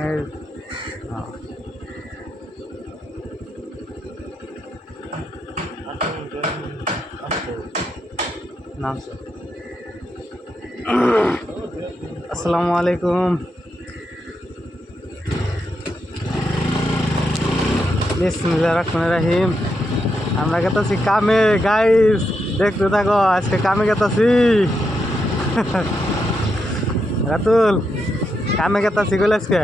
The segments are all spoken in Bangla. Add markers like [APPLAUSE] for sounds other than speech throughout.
হ্যাঁ। নাম স্যার আসসালামু আলাইকুম বিসমিল্লাহির রহমানির রহিম আমরা গেতাছি কামে গাইস দেখতে থাকো আজকে কামে গেতাছি। [LAUGHS] রাতুল কামে গেতাছি গেলে আজকে।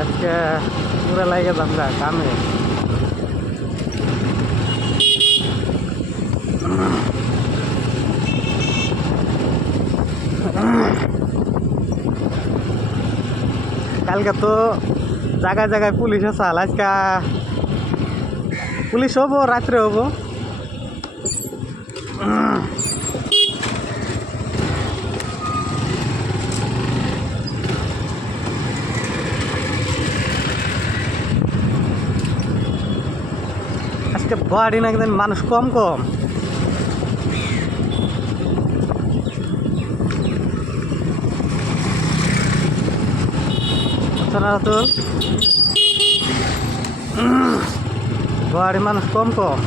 আজকে পুরা লাগে আমরা কামে। কালকে তো জায়গায় জায়গায় পুলিশ আসাল আজকে পুলিশ হব, রাত্রে হব। বাড়ি নাকি মানুষ কম কম। তো বাড়ি মানুষ কম কম।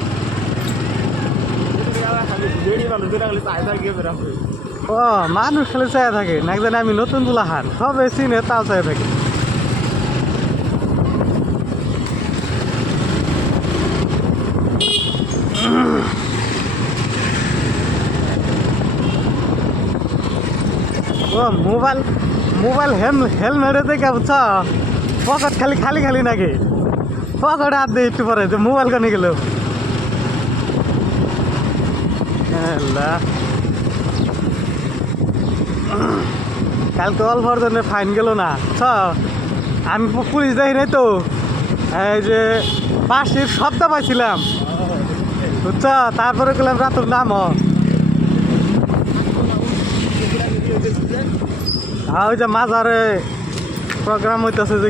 ও, মানুষ খালি চাই থাকে না আমি নতুন দুলাহান, সবে চিনে তাও চাই থাকে। মোবাইল মোবাইল হেল হেলমেটে দেখে বুঝছ? পকেট খালি খালি খালি নাকি? পকেটে হাত দিয়ে একটু পরে যে মোবাইল কানে গেল। কালকে অল্পর জন্য ফাইন গেল না। ছ আমি পুলিশ যাই নাই তো। এই যে পাশের শব্দ পাইছিলাম। বুঝছ তারপরে গেলাম রাতুর নাম হ। আর ওই যে মাজারে প্রোগ্রাম হইতেছে যে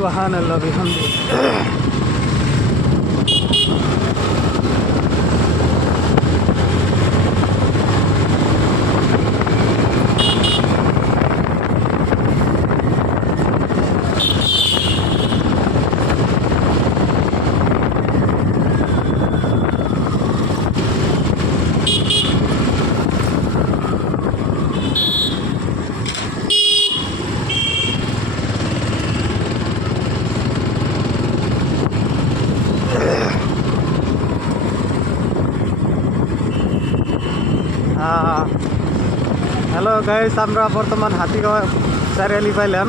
সুবহান আল্লাহ বিহামদি গাইস আমরা বর্তমান হাতিগাঁও চারিয়ালি পাইলাম।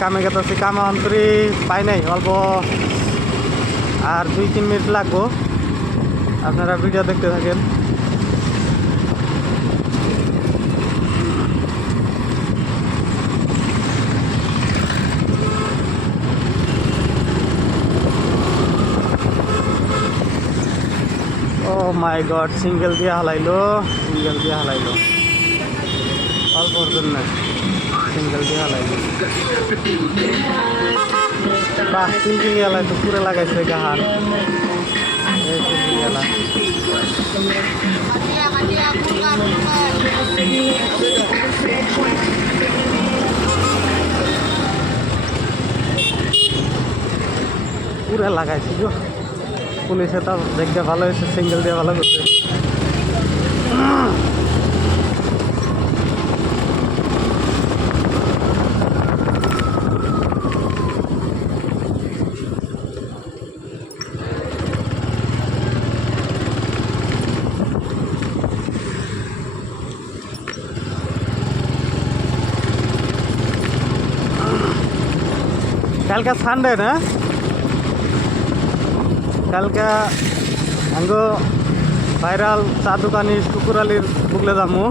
কামে গেতেছি, কামা অন্তরি পাই নাই, অল্প আর দুই, তিন মিনিট লাগবো। আপনারা ভিডিও দেখতে থাকেন ও মাই গড, সিঙ্গেল দিয়ে হালাইলো, সিঙ্গেল দিয়ে হালাইলো। অল্পর জন্য সিঙ্গেল দিয়ে হালাইলো। বাহ সিঙ্গেল গেলাই তো পুরো লাগাইছে গাহার। সিঙ্গেল লাগাইছে গো। পুলিশে তো দেখতে ভালো হয়েছে সিঙ্গেল দিয়ে ভালো করছে। কালকে সানডে না? কালকে আঙ্গো ভাইরাল চা দোকানি কুকুরালির বুকলে যামু।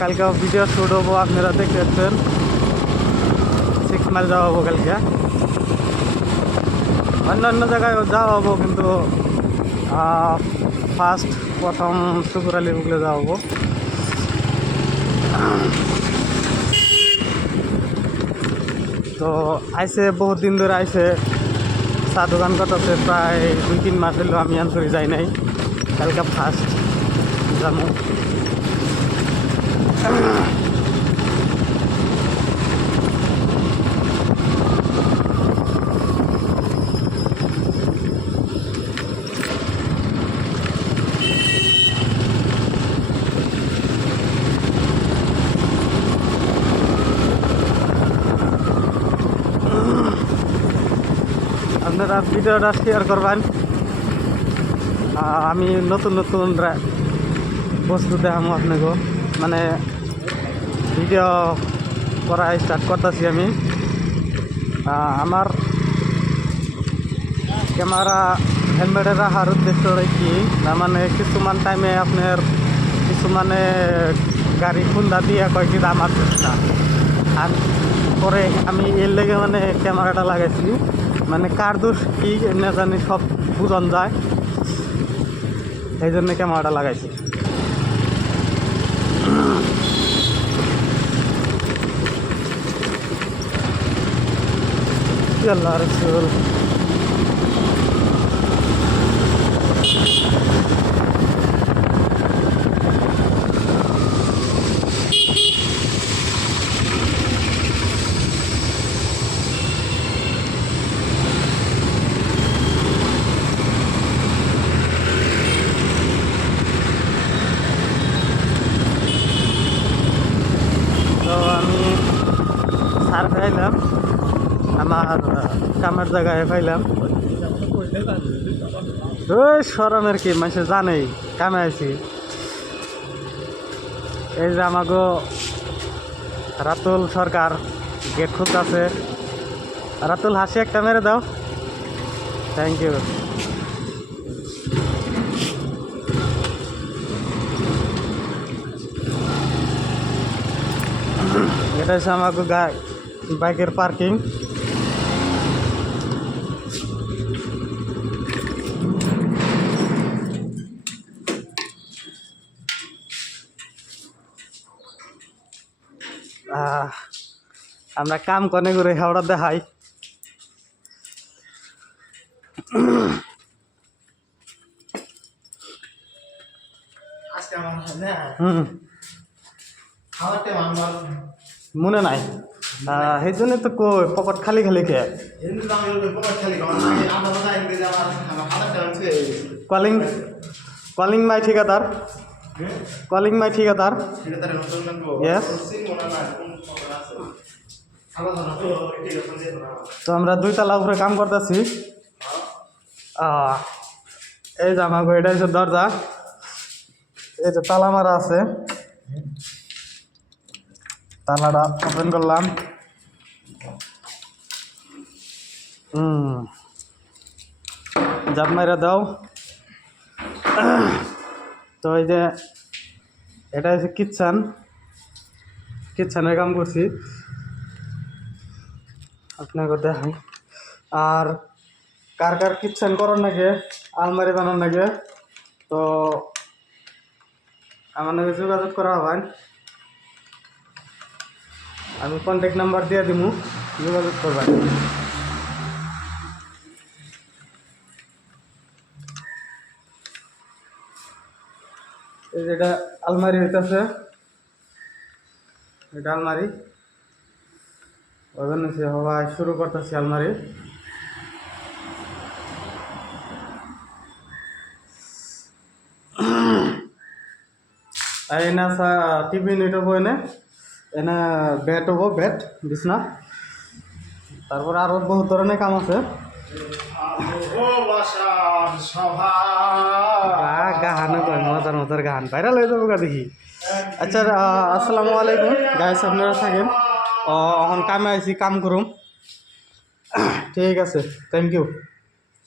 কালকে ভিডিও শ্যুট হব, আপনারা দেখতে পাচ্ছেন। সিক্স মাইল যাওয়া হব কালকে। অন্য অন্য জায়গায় যাওয়া হব, কিন্তু ফার্স্ট প্রথম সুকুরালি বুকলে যাওয়া হব। তো, আইসে বহুত দিন ধরে আইসে। চা দোকান করতেছে প্রায় দুই, তিন মাস হলো আমি আনসরি যাই নাই। কালকে ফার্স্ট যাব। আপনারা ভিডিওটা শেয়ার করবেন। আমি নতুন নতুন বস্তু দেখাবো আপনাকে। মানে ভিডিও করা স্টার্ট করতেছি আমি। আমার ক্যামেরা হেলমেটে রাখার উদ্দেশ্য কি? না মানে কিছুমান টাইমে আপনার কিছুমানে গাড়ি খুন্দা দিয়ে কয় কি আমার চেষ্টা আর পরে আমি এর লেগে মানে ক্যামেরাটা লাগাইছি। মানে কার দোষ কি না জানি সব বুঝান যায়। এই জন্য ক্যামেরাটা লাগাইছি। আল্লাহ তো আমি সার পাইলাম আমার কামের জায়গায় পাইলাম। ওই সরমের কি, মানুষ জানেই, কামে আছি এই যে আমাগো রাতুল সরকার গেট খুলতেছে। রাতুল, হাসি একটা মেরে দাও। থ্যাংক ইউ এটা হচ্ছে আমাকে বাইকের পার্কিং আমরা কাম কনে করে হাওড়া দেখাই। মনে নাই? সেই জন্য তো কই পকেট খালি খালি কে? কলিং কলিং মাই ঠিকাদার। কলিং মাই ঠিকাদার। সেটা তো আমরা দুই তালা উপরে কাম করতেছি। এই যে আমাকে এটা হচ্ছে দরজা। এই যে তালা মারা আছে। তালাটা ওপেন করলাম। হুম। জাপ মাইরা দাও। তো এই যে, এটা হচ্ছে কিচেন। কিচেনের কাম করছি। আপনাকে দেখাই। আর কার কার কিচেন করার নাকি? আলমারি বানার নাকি? তো আমার নাকি যোগাযোগ করা হবেন আমি কন্ট্যাক্ট নাম্বার দিয়ে দিব যোগাযোগ করবেন। এটা আলমারি হইতেছে। এটা আলমারি ওখানে সে হওয়া শুরু করতেছি আলমারি। আর এনে টিভি নিট হব এনে এনে বেড হব বেড বিছনা। তারপরে আরও বহুত ধরনের কাম আছে। গাহানো কয় মজার মজার গান ভাইরাল হয়ে যাব গা দেখি। আচ্ছা আসসালামু আলাইকুম। গাইস আপনারা থাকেন। এখন কামে আইছি, কাম করুম। [COUGHS] ঠিক আছে থ্যাংক ইউ